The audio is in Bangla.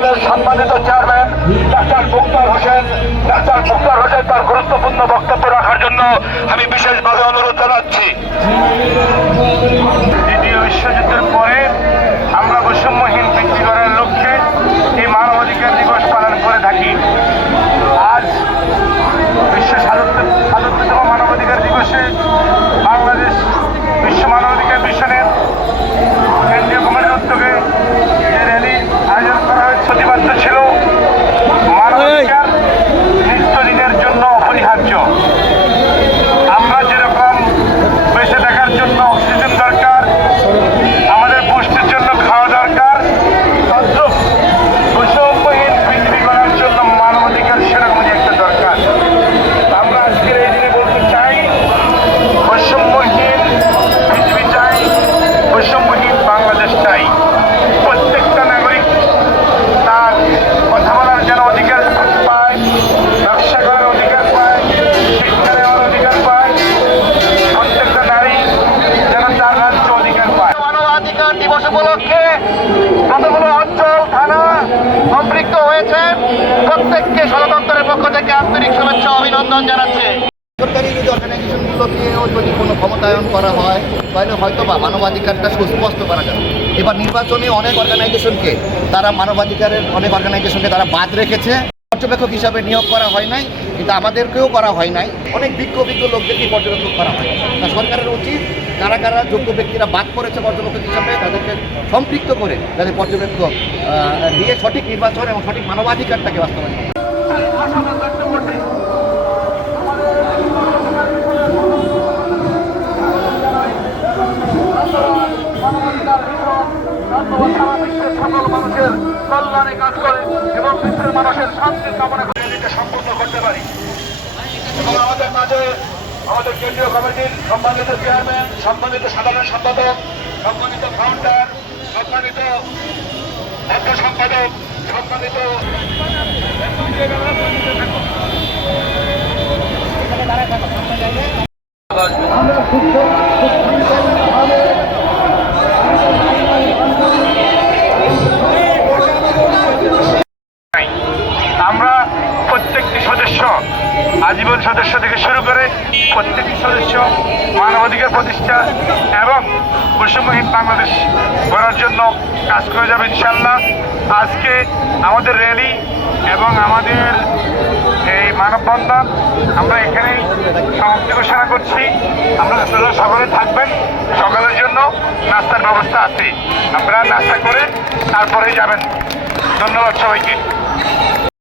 আমাদের সম্মানিত চেয়ারম্যান ডাক্তার মুক্তার হোসেন তার গুরুত্বপূর্ণ বক্তব্য রাখার জন্য আমি বিশেষভাবে অনুরোধ জানাচ্ছি। দ্বিতীয় বিশ্বযুদ্ধের পরে আমরা বৈষম্যহীন বৃদ্ধি করার লক্ষ্যে এই মানবাধিকার দিবস পালন করে থাকি। আজ বিশ্ব ৭৭তম মানবাধিকার দিবসে বাংলাদেশ বিশ্ব মানবাধিকার মিশনের কেন্দ্রীয় কমিটির উদ্যোগে যে র্যালি আয়োজন করা হয়েছে প্রতিবাদ্য ছিল মানবাধিকার নিত্যদিনের জন্য অপরিহার্য। আমরা যেরকম বেঁচে থাকার জন্য অক্সিজেন দরকার, আমাদের পুষ্টির জন্য খাওয়া দরকার, তদ্রুপ বৈষম্যহীন পৃথিবী করার জন্য মানবাধিকার সেরকমই একটা দরকার। আমরা আজকের এই দিনে বলতে চাই, বৈষম্যহীন পৃথিবী চাই, বৈষম্যহীন বাংলাদেশ চাই। প্রত্যেকটা নাগরিক তার কথা বলার যেন অধিকার পায়, ব্যবসা করার অধিকার পায়, শিক্ষা নেওয়ার অধিকার পায়, প্রত্যেকটা নারী যেন তার রাজ্য অধিকার পায়। মানবাধিকার দিবস উপলক্ষে কতগুলো অঞ্চল থানা সম্পৃক্ত হয়েছে, প্রত্যেককে সদর দপ্তরের পক্ষ থেকে আন্তরিক শুভেচ্ছা অভিনন্দন জানাচ্ছে। সরকারি যদি অর্গানাইজেশনগুলোকেও যদি কোনো ক্ষমতায়ন করা হয় তাহলে হয়তো বা মানবাধিকারটা সুস্পষ্ট করা যাবে। এবার নির্বাচনে অনেক অর্গানাইজেশনকে তারা তারা বাদ রেখেছে, পর্যবেক্ষক হিসাবে নিয়োগ করা হয় নাই, কিন্তু আমাদেরকেও করা হয় নাই। অনেক বিজ্ঞ লোকদেরকে পর্যবেক্ষক করা হয়। তা সরকারের উচিত কারা কারা যোগ্য ব্যক্তিরা বাদ করেছে পর্যবেক্ষক হিসাবে তাদেরকে সম্পৃক্ত করে যাতে পর্যবেক্ষক দিয়ে সঠিক নির্বাচন এবং সঠিক মানবাধিকারটাকে বাস্তবায়ন করে। সকল মানুষের কল্যাণে কাজ করে এবং বিশ্বের মানুষের শান্তি কামনা করে সম্পূর্ণ করতে পারি। এবং আমাদের মাঝে আমাদের কেন্দ্রীয় কমিটির সম্মানিত চেয়ারম্যান, সম্মানিত সাধারণ সম্পাদক, সম্মানিত ফাউন্ডার, সম্মানিত অর্থ সম্পাদক, সম্মানিত আমরা প্রত্যেকটি সদস্য, আজীবন সদস্য থেকে শুরু করে প্রত্যেকটি সদস্য মানবাধিকার প্রতিষ্ঠা এবং বৈষম্যহীন বাংলাদেশ গড়ার জন্য কাজ করে যাবে ইনশাল্লাহ। আজকে আমাদের র্যালি এবং আমাদের এই মানববন্ধন আমরা এখানেই সমাপ্তি ঘোষণা করছি। আপনারা সকলে থাকবেন, সকালের জন্য নাস্তার ব্যবস্থা আছে, আপনারা নাস্তা করে তারপরে যাবেন। ধন্যবাদ সবাইকে।